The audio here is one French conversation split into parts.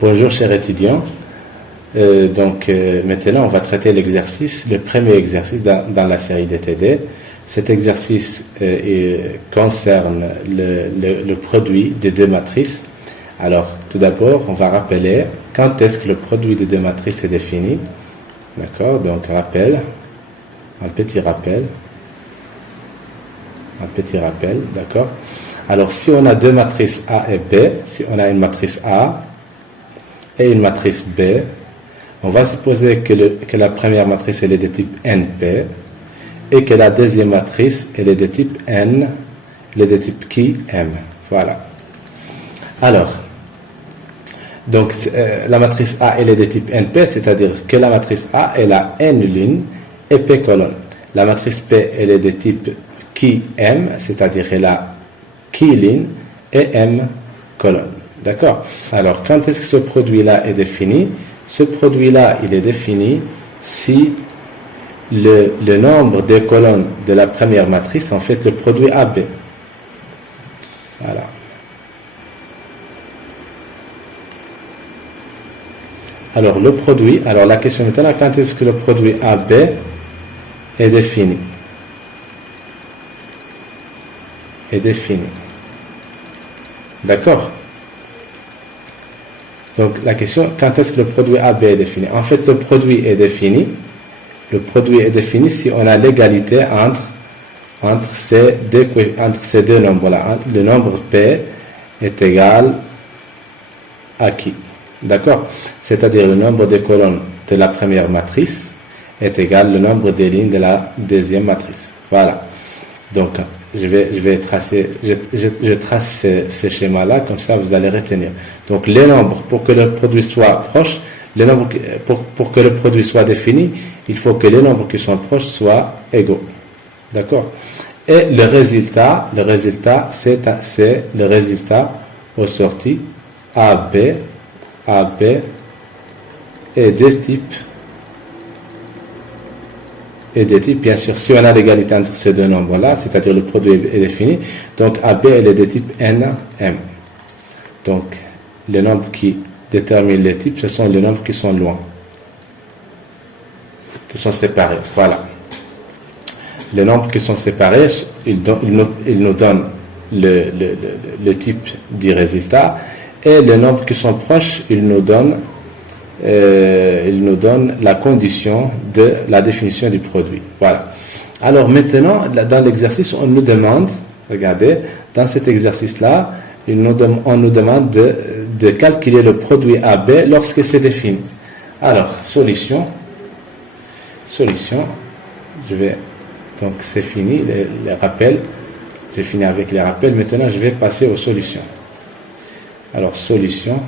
Bonjour chers étudiants. Maintenant on va traiter l'exercice, le premier exercice dans la série des TD. Cet exercice concerne le produit de deux matrices. Alors tout d'abord on va rappeler quand est-ce que le produit de deux matrices est défini. D'accord, donc un petit rappel, d'accord. Alors si on a deux matrices A et B, si on a une matrice A et une matrice B, on va supposer que la première matrice elle est de type NP et que la deuxième matrice elle est de type N, elle est de type QM. Voilà. Alors, donc la matrice A elle est de type NP, c'est-à-dire que la matrice A elle a N lignes et P colonnes. La matrice P elle est de type QM, c'est-à-dire elle a Q lignes et M colonnes. D'accord? Alors, quand est-ce que ce produit-là est défini? Ce produit-là, il est défini si le nombre de colonnes de la première matrice, en fait, le produit AB. Voilà. Alors, le produit, alors la question maintenant, quand est-ce que le produit AB est défini? D'accord? Donc la question, quand est-ce que le produit AB est défini? En fait, le produit est défini si on a l'égalité entre ces deux nombres-là. Le nombre P est égal à qui? D'accord? C'est-à-dire le nombre de colonnes de la première matrice est égal au nombre de lignes de la deuxième matrice. Voilà. Donc, je trace ce schéma-là, comme ça vous allez retenir. Donc, les nombres, pour que le produit soit proche, pour que le produit soit défini, il faut que les nombres qui sont proches soient égaux. D'accord? Et le résultat, c'est le résultat au sorti AB et deux types. Et de type, bien sûr, si on a l'égalité entre ces deux nombres-là, c'est-à-dire le produit est défini, donc AB elle est de type NM. Donc, les nombres qui déterminent les types, ce sont les nombres qui sont loin, qui sont séparés. Voilà. Les nombres qui sont séparés, ils nous donnent le type du résultat, et les nombres qui sont proches, ils nous donnent la condition de la définition du produit. Voilà. Alors maintenant, dans l'exercice, on nous demande, regardez, dans cet exercice-là, on nous demande de calculer le produit AB lorsque c'est défini. Alors, solution, donc c'est fini, les rappels, j'ai fini avec les rappels, maintenant je vais passer aux solutions. Alors, solution.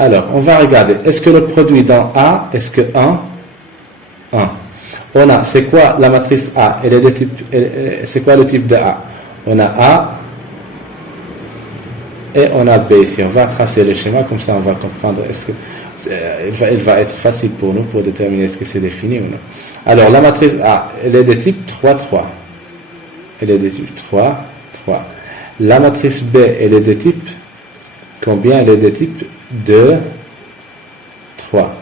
Alors, on va regarder. Est-ce que le produit dans A, est-ce que 1? On a, c'est quoi la matrice A? Elle est de type, c'est quoi le type de A? On a A et on a B ici. On va tracer le schéma, comme ça on va comprendre. Est-ce que il va être facile pour nous pour déterminer est-ce que c'est défini ou non. Alors, la matrice A, elle est de type 3, 3. Elle est de type 3, 3. La matrice B, elle est de type combien? Elle est de type 2, 3.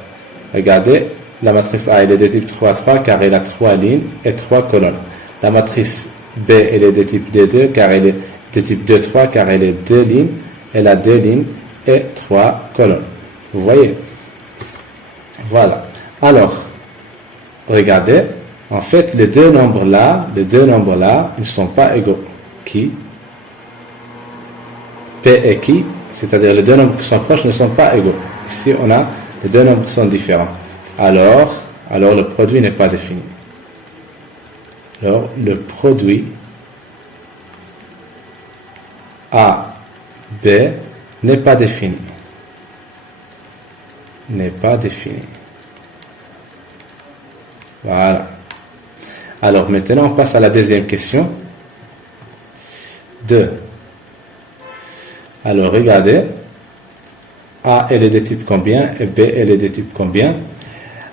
Regardez, la matrice A elle est de type 3, 3 car elle a 3 lignes et 3 colonnes. La matrice B elle est de type D2 car elle est de type 2, 3 car elle est 2 lignes, elle a 2 lignes et 3 colonnes. Vous voyez? Voilà. Alors, regardez, en fait les deux nombres-là, ils ne sont pas égaux. Qui? P et qui? C'est-à-dire les deux nombres qui sont proches ne sont pas égaux. Ici, on a les deux nombres qui sont différents. Alors le produit n'est pas défini. Alors, le produit AB n'est pas défini. Voilà. Alors, maintenant, on passe à la deuxième question. 2. Alors, regardez, A, elle est de type combien et B, elle est de type combien?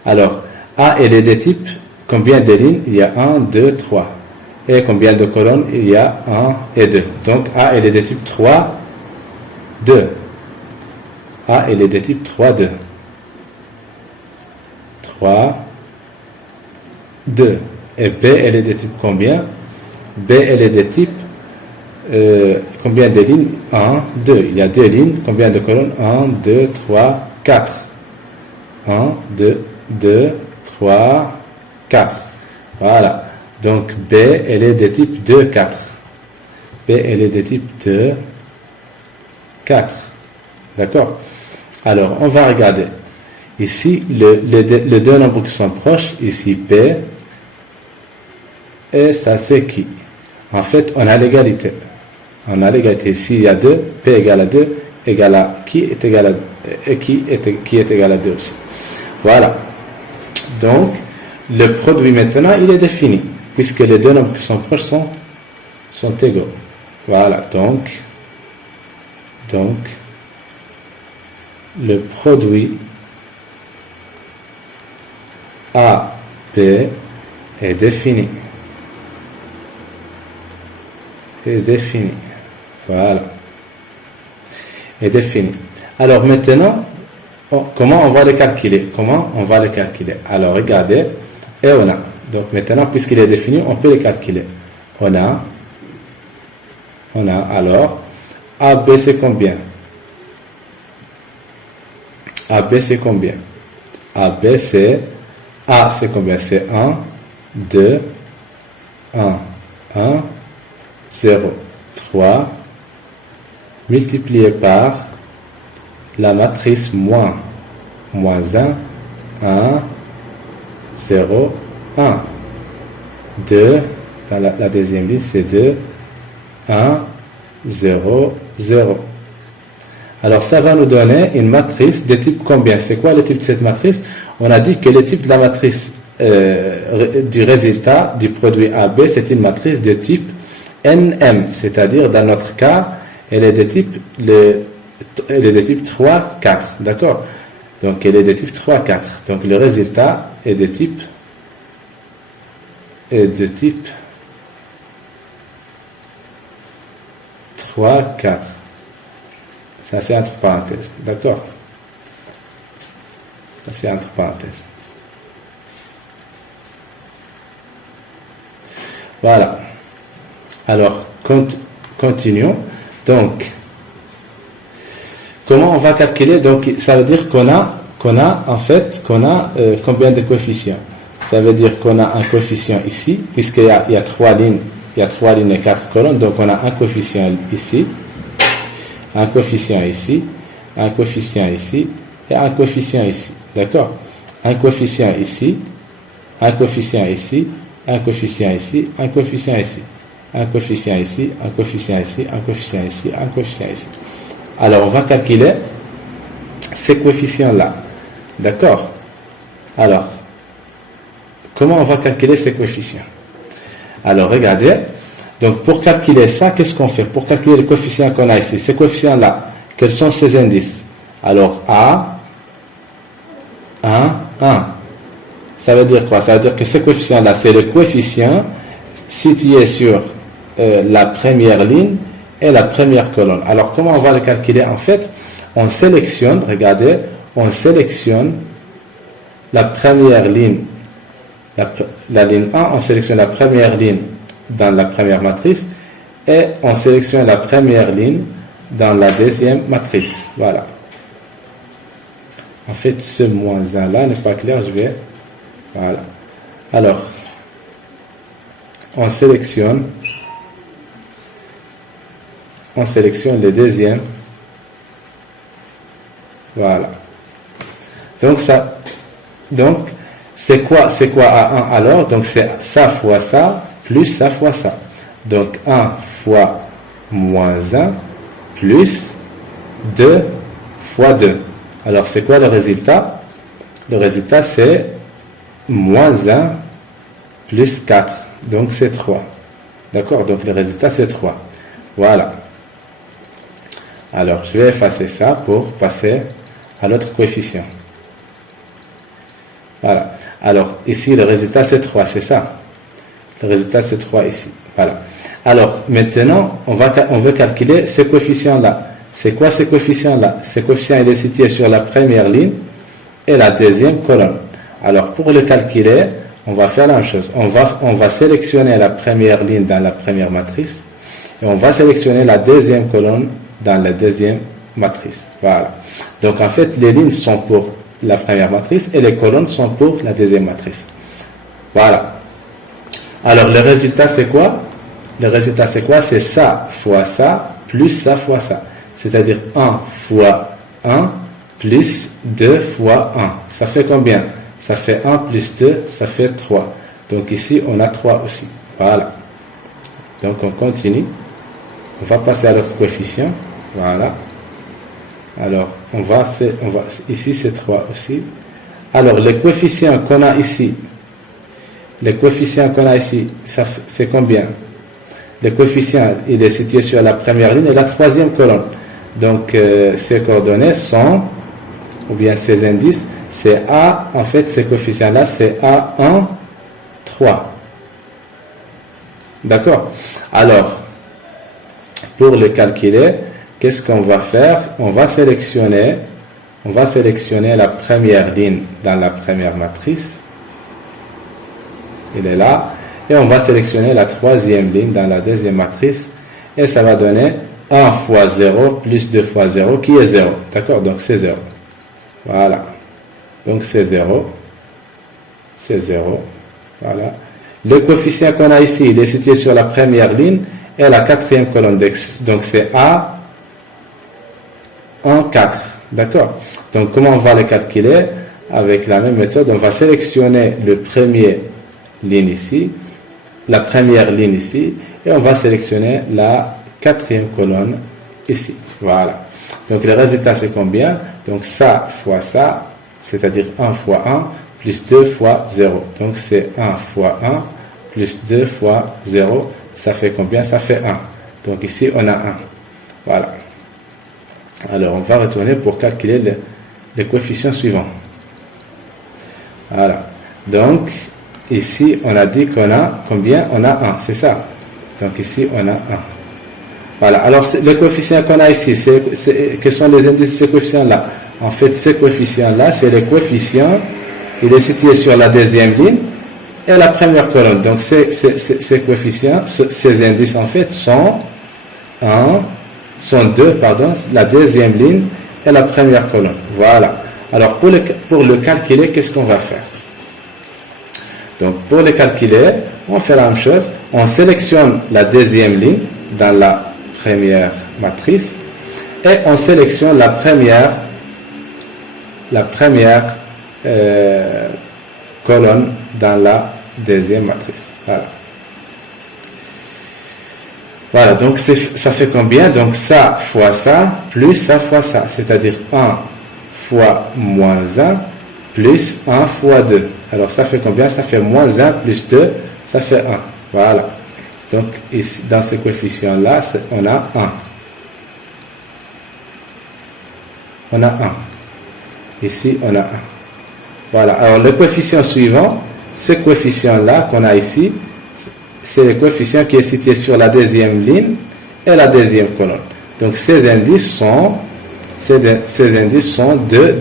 Alors, A, elle est de type combien de lignes? Il y a 1, 2, 3. Et combien de colonnes il y a? 1 et 2. Donc A, elle est de type 3, 2. A, elle est de type 3, 2. 3, 2. Et B, elle est de type combien? B, elle est de type combien de lignes? 1, 2. Il y a 2 lignes. Combien de colonnes? 1, 2, 3, 4. 1, 2, 2, 3, 4. Voilà. Donc B, elle est de type 2, 4. B, elle est de type 2, 4. D'accord? Alors, on va regarder. Ici, les deux nombres qui sont proches, ici P, et ça c'est qui? En fait, on a l'égalité. On a l'égalité. Ici, il y a 2, P égale à 2, égale à qui est égal à, et qui est égal à 2 aussi. Voilà. Donc, le produit maintenant, il est défini, puisque les deux nombres qui sont proches sont égaux. Voilà. Donc, le produit AP est défini. Voilà. Est défini. Alors maintenant, comment on va le calculer? Alors regardez, et on a. Donc maintenant, puisqu'il est défini, on peut le calculer. On a alors, AB c'est combien? AB c'est combien? AB c'est, A c'est combien? C'est 1, 2, 1, 0, 3, multiplié par la matrice moins 1, 0, 1. 2, dans la deuxième ligne, c'est 2, 1, 0, 0. Alors, ça va nous donner une matrice de type combien? C'est quoi le type de cette matrice? On a dit que le type de la matrice du résultat du produit AB, c'est une matrice de type NM, c'est-à-dire dans notre cas, elle est de type 3, 4, d'accord? Donc elle est de type 3, 4. Donc le résultat est de type 3, 4. Ça c'est entre parenthèses, d'accord? Ça c'est entre parenthèses. Voilà. Alors, continuons. Donc, comment on va calculer? Donc, ça veut dire qu'on a combien de coefficients? Ça veut dire qu'on a un coefficient ici, puisqu'il y a 3 lignes, et 4 colonnes, donc on a un coefficient ici, un coefficient ici, un coefficient ici, et un coefficient ici. D'accord? Un coefficient ici, un coefficient ici, un coefficient ici, un coefficient ici. Un coefficient ici, un coefficient ici, un coefficient ici, un coefficient ici. Alors, on va calculer ces coefficients-là. D'accord? Alors, comment on va calculer ces coefficients? Alors, regardez. Donc, pour calculer ça, qu'est-ce qu'on fait? Pour calculer les coefficients qu'on a ici, ces coefficients-là, quels sont ces indices? Alors, A, 1, 1. Ça veut dire quoi? Ça veut dire que ces coefficients-là, c'est le coefficient situé sur la première ligne et la première colonne. Alors, comment on va le calculer? En fait, on sélectionne, regardez, on sélectionne la première ligne, la ligne 1, on sélectionne la première ligne dans la première matrice et on sélectionne la première ligne dans la deuxième matrice. Voilà. En fait, ce moins 1 là n'est pas clair, je vais... Voilà. Alors, on sélectionne le deuxième. Voilà. Donc c'est quoi A1 alors? Donc c'est ça fois ça plus ça fois ça. Donc 1 fois moins 1 plus 2 fois 2. Alors c'est quoi le résultat? Le résultat c'est moins 1 plus 4. Donc c'est 3. D'accord? Donc le résultat c'est 3. Voilà. Alors je vais effacer ça pour passer à l'autre coefficient. Voilà. Alors ici le résultat c'est 3, c'est ça. Le résultat, c'est 3 ici. Voilà. Alors, maintenant, on veut calculer ces coefficients-là. C'est quoi ces coefficients-là? Ces coefficients, il est situé sur la première ligne et la deuxième colonne. Alors, pour le calculer, on va faire la même chose. On va sélectionner la première ligne dans la première matrice et on va sélectionner la deuxième colonne dans la deuxième matrice. Voilà. Donc, en fait, les lignes sont pour la première matrice et les colonnes sont pour la deuxième matrice. Voilà. Alors, le résultat, c'est quoi? Le résultat, c'est quoi? C'est ça fois ça, plus ça fois ça. C'est-à-dire 1 fois 1, plus 2 fois 1. Ça fait combien? Ça fait 1 plus 2, ça fait 3. Donc ici, on a 3 aussi. Voilà. Donc, on continue. On va passer à l'autre coefficient. Voilà. Alors, ici, c'est 3 aussi. Alors, les coefficients qu'on a ici, c'est combien? Le coefficient, il est situé sur la première ligne et la troisième colonne. Donc, ces coordonnées sont, ou bien ces indices, c'est A, en fait, ces coefficients-là, c'est A1, 3. D'accord? Alors, pour le calculer, qu'est-ce qu'on va faire? On va sélectionner la première ligne dans la première matrice. Il est là. Et on va sélectionner la troisième ligne dans la deuxième matrice. Et ça va donner 1 fois 0 plus 2 fois 0 qui est 0. D'accord? Donc c'est 0. Voilà. Donc c'est 0. C'est 0. Voilà. Le coefficient qu'on a ici, il est situé sur la première ligne et la quatrième colonne. Donc c'est A en 4. D'accord? Donc comment on va le calculer? Avec la même méthode, on va sélectionner le premier ligne ici, la première ligne ici, et on va sélectionner la quatrième colonne ici. Voilà. Donc le résultat c'est combien? Donc ça fois ça, c'est-à-dire 1 fois 1 plus 2 fois 0. Donc c'est 1 fois 1 plus 2 fois 0. Ça fait combien? Ça fait 1. Donc ici on a 1. Voilà. Alors on va retourner pour calculer les coefficients suivants. Voilà. Donc ici on a dit qu'on a combien? On a 1, c'est ça. Donc ici on a 1. Voilà. Alors les coefficients qu'on a ici, quels sont les indices de ces coefficients-là? En fait, ces coefficients-là, c'est les coefficients. Il est situé sur la deuxième ligne et la première colonne. Donc ces coefficients, ces indices en fait sont 2, la deuxième ligne et la première colonne. Voilà. Alors pour le calculer, qu'est-ce qu'on va faire? Donc pour le calculer, on fait la même chose. On sélectionne la deuxième ligne dans la première matrice et on sélectionne la première colonne dans la deuxième matrice. Voilà. Voilà, donc ça fait combien? Donc ça fois ça, plus ça fois ça, c'est-à-dire 1 fois moins 1, plus 1 fois 2. Alors ça fait combien? Ça fait moins 1 plus 2, ça fait 1. Voilà. Donc ici, dans ce coefficient-là, on a 1. On a 1. Ici, on a 1. Voilà. Alors le coefficient suivant, ce coefficient-là qu'on a ici, c'est le coefficient qui est situé sur la deuxième ligne et la deuxième colonne. Donc ces indices sont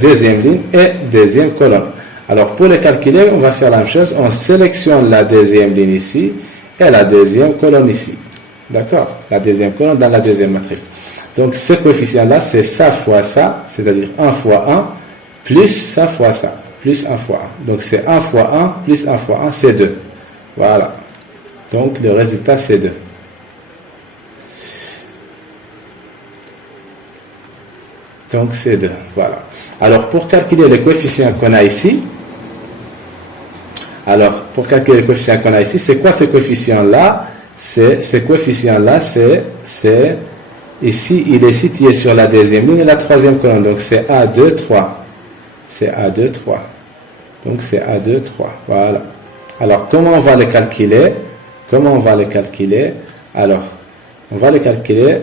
deuxième ligne et deuxième colonne. Alors pour les calculer, on va faire la même chose. On sélectionne la deuxième ligne ici et la deuxième colonne ici. D'accord? La deuxième colonne dans la deuxième matrice. Donc ce coefficient-là, c'est ça fois ça, c'est-à-dire 1 fois 1, plus ça fois ça, plus 1 fois 1. Donc c'est 1 fois 1, plus 1 fois 1, c'est 2. Voilà. Donc le résultat, c'est 2. Donc c'est 2. Voilà. Alors pour calculer les coefficients qu'on a ici, c'est quoi ce coefficient-là? Ce coefficient-là, c'est ici, il est situé sur la deuxième ligne et la troisième colonne. Donc c'est A2, 3. C'est A2, 3. Donc c'est A2, 3. Voilà. Alors comment on va le calculer? Alors, on va le calculer.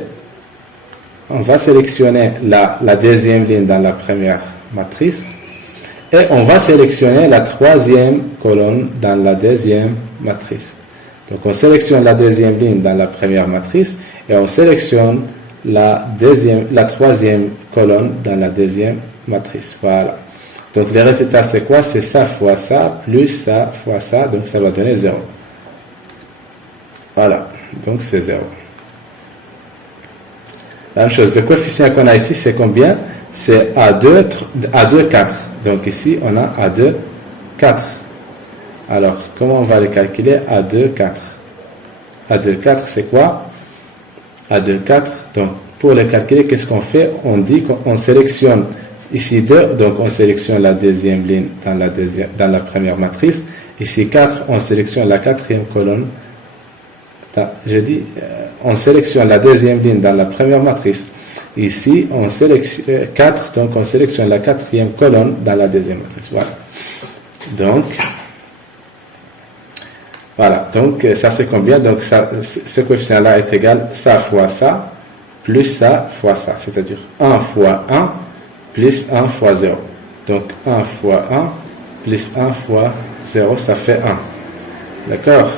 On va sélectionner la deuxième ligne dans la première matrice et on va sélectionner la troisième colonne dans la deuxième matrice. Donc on sélectionne la deuxième ligne dans la première matrice et on sélectionne la troisième colonne dans la deuxième matrice. Voilà. Donc le résultat c'est quoi? C'est ça fois ça, plus ça fois ça, donc ça va donner 0. Voilà, donc c'est 0. La même chose, le coefficient qu'on a ici c'est combien? C'est A2, 4. Donc ici on a A2, 4. Alors comment on va le calculer? A2, 4. A2, 4 c'est quoi? A2, 4. Donc pour le calculer, qu'est-ce qu'on fait? On dit qu'on sélectionne ici 2, donc on sélectionne la deuxième ligne dans la première matrice. Ici 4, on sélectionne la quatrième colonne. J'ai dit, on sélectionne la deuxième ligne dans la première matrice. Ici, on sélectionne 4, donc on sélectionne la quatrième colonne dans la deuxième matrice. Voilà. Donc, ça c'est combien? Donc, ce coefficient-là est égal à ça fois ça, plus ça fois ça. C'est-à-dire 1 fois 1, plus 1 fois 0. Donc, 1 fois 1, plus 1 fois 0, ça fait 1. D'accord?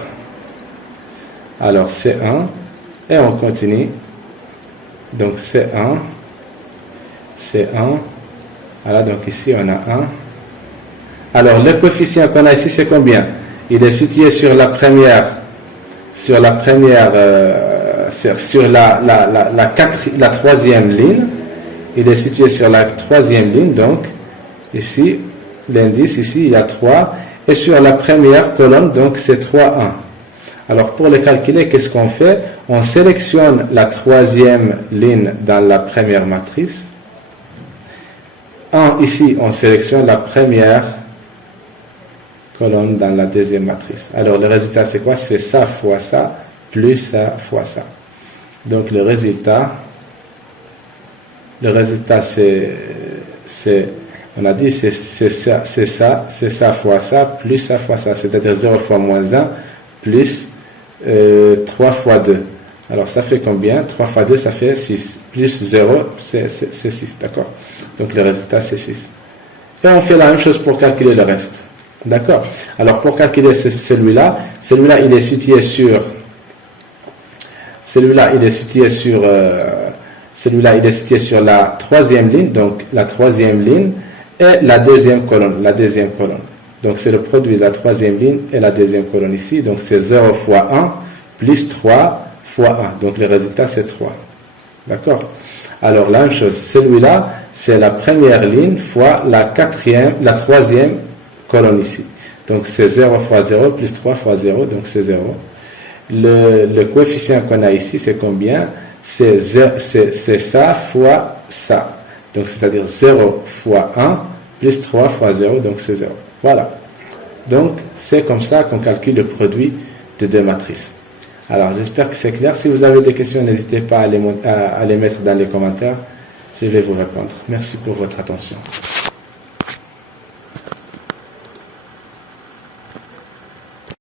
Alors, c'est 1. Et on continue. Donc, c'est 1. C'est 1. Voilà, donc ici, on a 1. Alors, le coefficient qu'on a ici, c'est combien? Il est situé sur la troisième ligne. Il est situé sur la troisième ligne. Donc, ici, l'indice, ici, il y a 3. Et sur la première colonne, donc, c'est 3, 1. Alors, pour le calculer, qu'est-ce qu'on fait? On sélectionne la troisième ligne dans la première matrice. Ici, on sélectionne la première colonne dans la deuxième matrice. Alors, le résultat, c'est quoi? C'est ça fois ça, plus ça fois ça. Donc, le résultat, c'est on a dit, c'est ça fois ça, plus ça fois ça. C'est-à-dire 0 fois moins 1, plus 3 fois 2. Alors, ça fait combien? 3 fois 2, ça fait 6. Plus 0, c'est 6. D'accord? Donc, le résultat, c'est 6. Et on fait la même chose pour calculer le reste. D'accord? Alors, pour calculer celui-là, il est situé sur la troisième ligne, donc la troisième ligne et la deuxième colonne. Donc, c'est le produit de la troisième ligne et la deuxième colonne ici. Donc, c'est 0 fois 1 plus 3 fois 1. Donc, le résultat, c'est 3. D'accord? Alors, la même chose. Celui-là, c'est la première ligne fois la troisième colonne ici. Donc, c'est 0 fois 0 plus 3 fois 0. Donc, c'est 0. Le coefficient qu'on a ici, c'est combien? C'est ça fois ça. Donc, c'est-à-dire 0 fois 1 plus 3 fois 0. Donc, c'est 0. Voilà. Donc, c'est comme ça qu'on calcule le produit de deux matrices. Alors, j'espère que c'est clair. Si vous avez des questions, n'hésitez pas à les mettre dans les commentaires. Je vais vous répondre. Merci pour votre attention.